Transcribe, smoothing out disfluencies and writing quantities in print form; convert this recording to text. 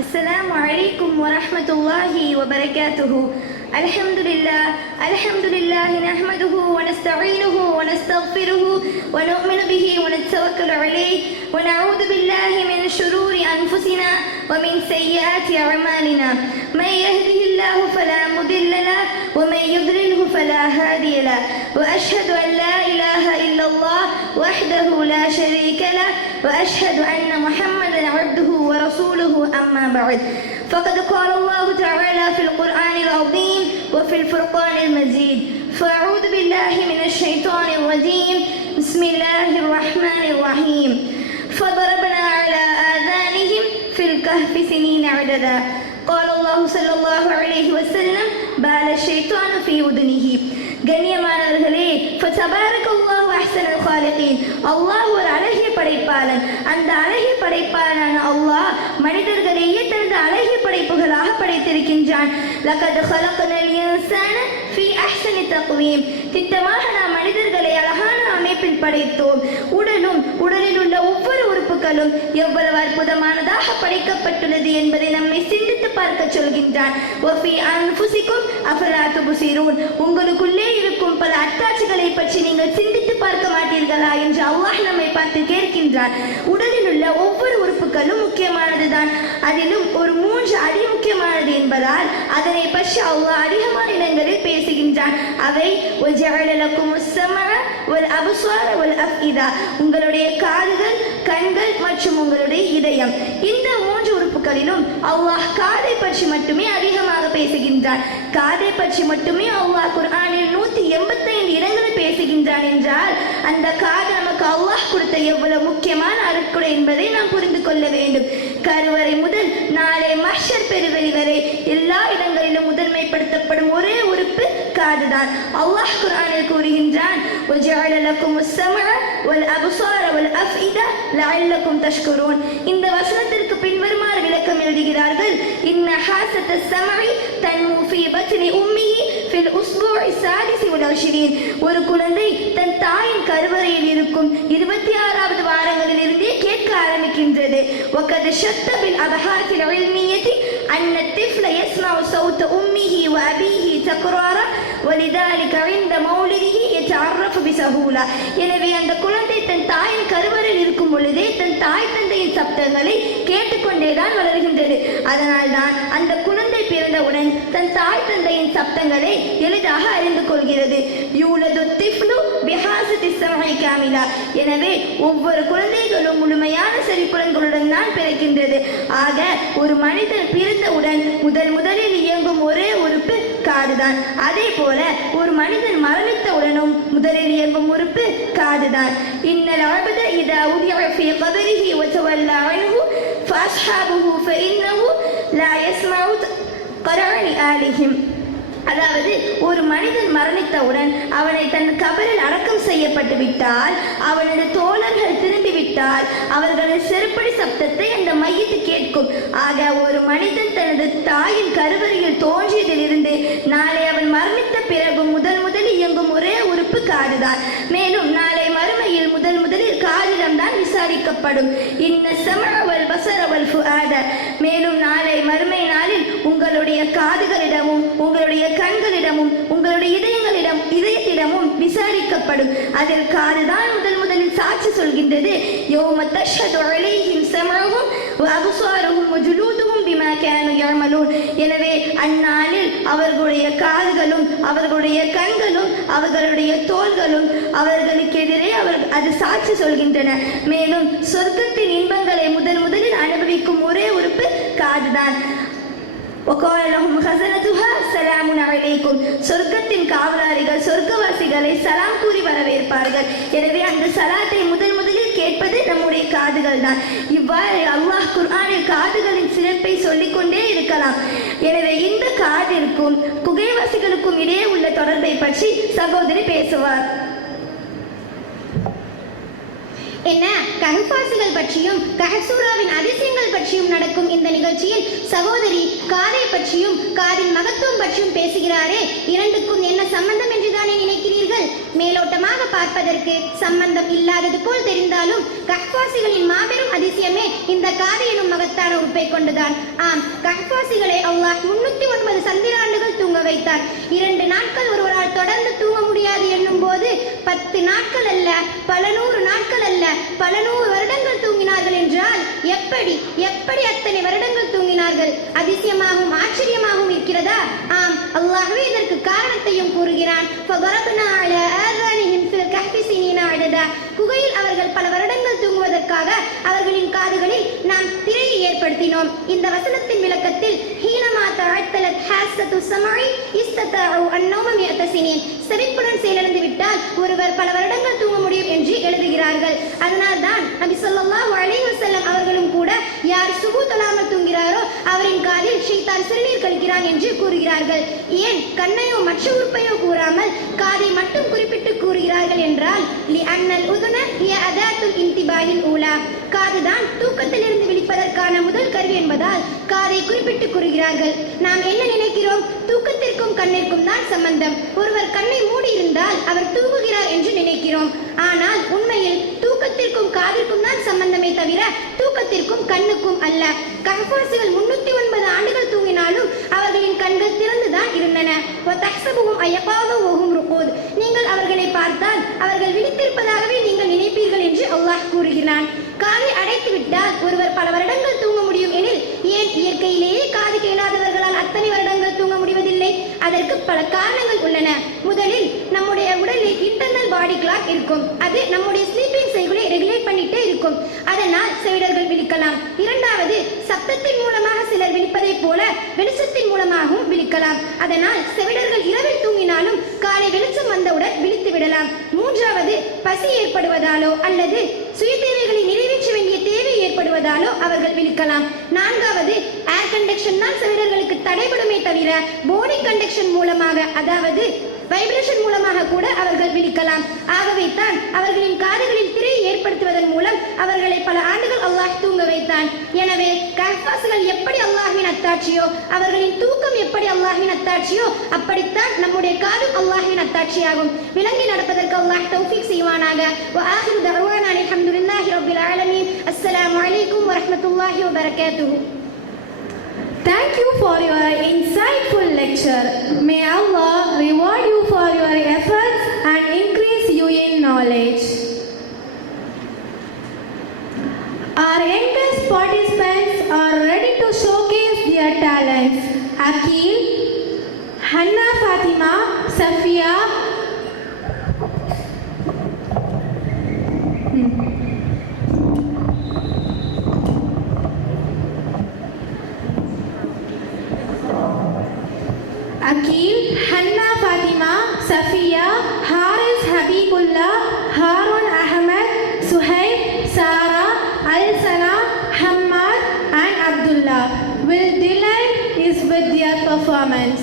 السلام عليكم ورحمة الله وبركاته. الحمد لله نحمده ونستعينه ونستغفره ونؤمن به ونتوكل عليه ونعوذ بالله من شرور أنفسنا ومن سيئات أعمالنا. من يهده الله فلا مضل له ومن يضلله فلا هادي له، وأشهد أن لا إله إلا الله وحده لا شريك له، وأشهد أن محمدا عبده ورسوله. أما بعد، فقد قال الله تعالى في القرآن العظيم وفي الفرقان المجيد: فأعوذ بالله من الشيطان الرجيم. بسم الله الرحمن الرحيم. فضربنا على آذانهم في الكهف سنين عددا. قال الله صلى الله عليه وسلم: بال الشيطان في أذنه. கண்ணியமானவர்களே, ஃபதபாரக்கல்லாஹு அஹ்ஸனுல் காலிகீன். அல்லாஹ் ஒரு அழகிய படைப்பாளன். அந்த அழகிய படைப்பாளனான அல்லாஹ் மனிதர்களையே தனது அழகிய படைப்புகளாக படைத்திருக்கின்றான். லகத் ஹலக்னல் இன்சான ஃபீ அஹ்ஸனி தக்வீம். திட்டமாக நாம் மனிதர்களை அழகான அமைப்பில் படைத்தோம். உடலில் உள்ள ஒவ்வொரு உறுப்புகளும் எவ்வளவு அற்புதமானதாக படைக்கப்பட்டுள்ளது என்பதை நம்மை சிந்தித்து பார்க்க சொல்கின்றான். வஃபீ அன்ஃபுஸிகும் அஃபலா துப்ஸிரூன். உங்களுக்குள்ளே இருக்கும் பல அத்தாட்சிகளை பற்றி நீங்கள் சிந்தித்து பார்க்க மாட்டீர்களா என்று அல்லாஹ் நம்மை பார்த்து கேட்கின்றான். உடலில் உள்ள ஒவ்வொரு உறுப்புகளும் முக்கியமானதுதான். அதிலும் ஒரு 3 அடி முக்கியமானது என்பதால் அதனை பற்றி அல்லாஹ் அதிகமான இடங்களில் பேசுகின்றான். அவை وَجَعَلَ لَكُمُ السَّمْعَ وَالْأَبْصَارَ وَالْأَفْئِدَةَ. உங்களுடைய காதுகள், கண்கள் மற்றும் உங்களுடைய இதயம். இந்த 3 உறுப்புகளிலும் அல்லாஹ் காதை பற்றி மட்டுமே அதிகமாக பேசுகின்றான். காதை பற்றி மட்டுமே அல்லாஹ் குர்ஆனில் 185 இடங்களில் பேசுகின்றான் என்றால் அந்த காது நமக்கு அல்லாஹ் கொடுத்த எவ்வளவு முக்கியமான அருட்கொடை என்பதை நாம் புரிந்து கொள்ள வேண்டும். கருவறை முதல் நாளை மஹ்ஷர் பெருவெளி வரை எல்லா இடங்களிலும் முதன்மைப்படுத்தப்படும் ஒரே உறுப்பு காதுதான். அல்லாஹ் குர்ஆனில் கூறுகின்றான்: وَجَعَلَ لَكُمُ السَّمْعَ وَالْأَبْصَارَ وَالْأَفْئِدَةَ لَعَلَّكُمْ تَشْكُرُونَ. இந்த வசனத்திற்கு பின்வருமாறு விளக்கம் எழுதுகிறார்கள்: إِنَّ حَاسَةَ السَّمْعِ تَنْمُو فِي بَطْنِ أُمِّهِ في الأسبوع السادس والعشرين. ஒரு குழந்தை தன் தாயின் கருவறையில் இருக்கும் 26வது வாரங்களில் இருந்தே கேட்க ஆரம்பிக்கின்றது. وَقَدْ شَتَّ بِالْأَبْحاثِ الْعِلْمِيَّةِ أَنَّ الطفل يسمع صوت أمه وأبيه تكرارا ولذلك عند مولده يتعرف بسهولة. எனவே அந்த குழந்தை தன் தாயின் கருவறையில் இருக்கும் பொழுதே தன் தாய் தந்தையின் சப்தங்களை கேட்டுக்கொண்டேதான் வளர்கின்றது. அதனால்தான் அந்த குழந்தை பிறந்தவுடன் தன் தாய் தந்தையின் சப்தங்களை எளிதாக அறிந்து கொள்கிறது. யூலது திஃப்லு பிஹாஸத்தி ஸம்இ காமிலா. எனவே ஒவ்வொரு குழந்தைகளும் முழுமையான செவிப்புலன்களுடன் தான் பிறக்கின்றது. ஆக ஒரு மனிதன் பிறந்தவுடன் முதலில் இயங்கும் ஒரே உறுப்பு காதுதான். அதே போல ஒரு மனிதன் மரணித்தவுடனும் முதலில் இயங்கும் உறுப்பு காதுதான். இன்னல் அபத இதா உதிஅ ஃபீ கபரிஹி வதவல்லா அன்ஹு ஃபஅஸ்ஹாபுஹு ஃபஇன்னஹு லா யஸ்மஉ கரானி ஆலிஹிம். அதாவது ஒரு மனிதன் மரணித்தவுடன் அவனை தன் கபரில் அடக்கம் செய்யப்பட்டு விட்டால், அவனது தோழர்கள் திரும்பிவிட்டால் அவர்களது செருப்படி சப்தத்தை அந்த மையத்து கேட்கும். ஆக ஒரு மனிதன் தனது தாயின் கருவறையில் தோன்றியதிலிருந்து நாளை அவன் மரணித்த பிறகு முதலில் இயங்கும் ஒரே உறுப்பு காதுதான். மேலும் நாளை மறுமையில் முதலில் காதிடம்தான் விசாரிக்கப்படும். இன்ன ஸம்அ வல் பஸர வல் ஃபுஆத. மேலும் நாளை மறுமை நாளில் உங்களுடைய காதுகளிடமும் உங்களுடைய கண்களிடமும் உங்களுடைய இதயத்திடமும் விசாரிக்கப்படும். அதில் காதுதான் முதலில் சாட்சி சொல்கின்றது. யௌம தஷ்ஹது அலைஹிம் ஸம்உஹும் வ அப்ஸாருஹும் வ ஜுலூதுஹும் பிமா கானூ யஅமலூன். எனவே அந்நாளில் அவர்களுடைய காதுகளும் அவர்களுடைய கண்களும் அவர்களுடைய தோள்களும் அவர்களுக்கு எதிரே அது சாட்சி சொல்கின்றன. மேலும் சொர்க்கத்தின் இன்பங்களை முதலில் அனுபவிக்கும் ஒரே உறுப்பு காதுதான். وقال لهم خزنتها سلام عليكم. சொர்க்கத்தின் காவலாளிகள் சொர்க்கவாசிகளை சலாம் கூறி வரவேற்பார்கள். எனவே அந்த சலாத்தை முதலில் கேட்பது நம்முடைய காதுகள் தான். இவ்வாறு அல்லாஹ் குர்ஆனில் காதுகளின் சிறப்பை சொல்லிக்கொண்டே இருக்கலாம். எனவே இந்த காதிற்கும் குகைவாசிகளுக்கும் இடையே உள்ள தொடர்பை பற்றி சகோதரி பேசுவார். என்ன கஹ்ஃபாசிகள் பற்றியும் கஹஃப் சூராவின் அதிசயங்கள் பற்றியும் நடக்கும் இந்த நிகழ்ச்சியில் சகோதரி காதை பற்றியும் காதின் மகத்துவம் பற்றியும் பேசுகிறாரே, இரண்டுக்கும் என்ன சம்பந்தம் என்றுதானே நினைக்கிறீர்கள்? மேலோட்டமாக பார்ப்பதற்கு சம்பந்தம் இல்லாதது போல் தெரிந்தாலும் கஹ்ஃபாசிகளின் மாபெரும் அதிசயமே இந்த காது எனும் மகத்தான உறுப்பை கொண்டுதான். ஆம், கஹ்ஃபாசிகளை அல்லாஹ் 309 சந்திராண்டுகள் தூங்க வைத்தார். 2 நாட்கள் ஒருவரால் தொடர்ந்து தூங்க முடியாது என்னும் போது 10 நாட்கள் அல்ல, பல 100 நாட்கள் அல்ல, பல 100 வருடங்கள் தூங்கினார்கள் என்றால் எப்படி அத்தனை வருடங்கள் தூங்கினார்கள்? அதிசயமாகவும் ஆச்சரியமாகவும் இருக்கிறதா? ஆம், அல்லாஹ்வே இதற்கு காரணத்தையும் கூறுகிறான். குகையில் அவர்கள் பல வருடங்கள் தூங்குவதற்காக அவர்களின் காதுகளில் நாம் திரையை ஏற்படுத்தினோம். இந்த வசனத்தின் விளக்கத்தில் செவிப்புடன் செயலிழந்து விட்டால் ஒருவர் பல வருடங்கள் தூங்க முடியும் என்று எழுதுகிறார்கள். அதனால்தான் நபி ஸல்லல்லாஹு அலைஹி வஸல்லம் அவர்களும் கூட யார் சுபு தொழாமல் தூங்கிறாரோ அவரின் காதில் ஷைத்தான் சிறுநீர் கழிக்கிறான் என்று கூறுகிறார்கள். ஏன் கண்ணையோ மற்ற உறுப்பையோ கூறாமல் காதை மட்டும் குறிப்பிட்டு கூறுகிறார்கள் என்றால் காதுதான் தூக்கத்திலிருந்து விழிப்பதற்கான முதல் கருவி என்பதால் காதை குறிப்பிட்டு கூறுகிறார்கள். நாம் என்ன நினைக்கிறோம்? தூக்கத்திற்கும் கண்ணிற்கும் தான் சம்பந்தம். ஒருவர் கண்ணை மூடி இருந்தால் அவர் தூங்குகிறார் என்று நினைக்கிறோம். ஆனால் உண்மையில் தூக்கத்திற்கும் காதிற்கும் தான் சம்பந்தமே தவிர தூக்கத்திற்கும் கண்ணுக்கும் அல்ல. கஹ்ஃபாசிகள் 309 ஆண்டுகள் தூங்கினாலும் அவர்களின் கண்கள் திறந்துதான் இருந்தன. நீங்கள் அவர்களை பார்த்தால் அவர்கள் விழித்திருப்பதாகவே நீங்கள் நினைப்பீர்கள் என்று அல்லாஹ் கூறுகிறான். காதை அடைத்து விட்டால் ஒருவர் பல வருடங்கள் தூங்க முடியும் எனில் ஏன் இயற்கையிலேயே காது கேளாதவர்களால் அத்தனை வருடங்கள் தூங்க முடிவதில்லை? அதற்கு பல காரணங்கள் உள்ளன. முதலில் நம்முடைய உடலில் இன்டர்னல் பாடி கிளாக் இருக்கும். அது நம்முடைய ஸ்லீப்பிங் சைக்கிளை ரெகுலேட் பண்ணிட்டே இருக்கும். அதனால் செவிடர்கள் விழிக்கலாம். இரண்டாவது, சப்தத்தின் மூலமாக சிலர் விழிப்பதை போல வெளிச்சத்தின் மூலமாகவும் விழிக்கலாம். அதனால் செவிடர்கள் இரவில் தூங்கினாலும் காலை வெளிச்சம் வந்தவுடன் விழித்து விடலாம். மூன்றாவது, பசி ஏற்படுவதாலோ அல்லது சுய தேவைகளை நிறைவேற்ற வேண்டிய தேவை ஏற்படுவதாலோ அவர்கள் விழிக்கலாம். நான்காவது, ஏர் கண்டக்ஷன் தான் செவிடர்களுக்கு தடைபடுமே தவிர பாடி கண்டக்ஷன் மூலமாக, அதாவது வைப்ரேஷன் மூலமாக கூட அவர்கள் விழிக்கலாம். ஆகவே தான் அவர்களின் காதுகளில் திரையை ஏற்படுத்துவதன் மூலம் அவர்களை பல ஆண்டுகள் அல்லாஹ் தூங்க வைத்தான். எனவே கஹ்ஃபாசிகள் எப்படி அல்லாஹ்வின் அத்தாட்சியோ, அவர்களின் தூக்கம் எப்படி அல்லாஹ்வின் அத்தாட்சியோ, அப்படித்தான் நம்முடைய காதும் அல்லாஹ்வின் அத்தாட்சியாகும். விளங்கி நடப்பதற்கு அல்லாஹ் தௌஃபீக் செய்வானாக. وآخر دعوانا الحمد لله رب العالمين. السلام عليكم ورحمة الله وبركاته. Thank you for your insightful lecture. May Allah reward you for your efforts and increase you in knowledge. Our youngest participants are ready to showcase their talents. Akil, Hanna Fatima, Safia, Akil, Hanna Fatima, Safia, Haris Habibullah, Harun Ahmed, Suhaib, Sarah, Al-Sana, Hammad and Abdullah will delight us with their performance.